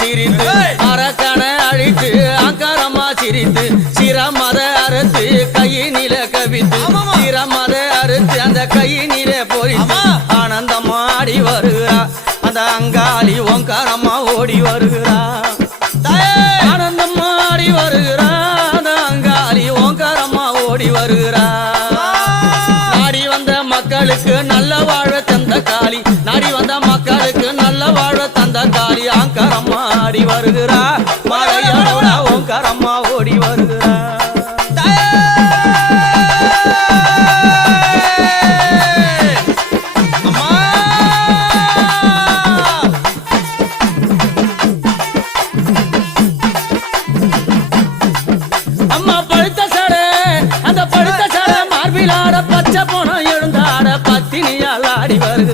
சிரித்து அரக்கண அழித்து அக்கரமா சிரித்து சிரமத அறுத்து கையினில கவித்து சிரமத அறுத்து அந்த கையினில பொறித்து ஆனந்தமா ஆடி வருகிறா அந்த அங்காளி ஓங்காரமா ஓடி வருகிறா ஆனந்தமா ஆடி வருகிறா அந்த அங்காளி ஓங்காரமா ஓடி வருகிறா ஆடி வந்த மக்களுக்கு நல்ல வாழ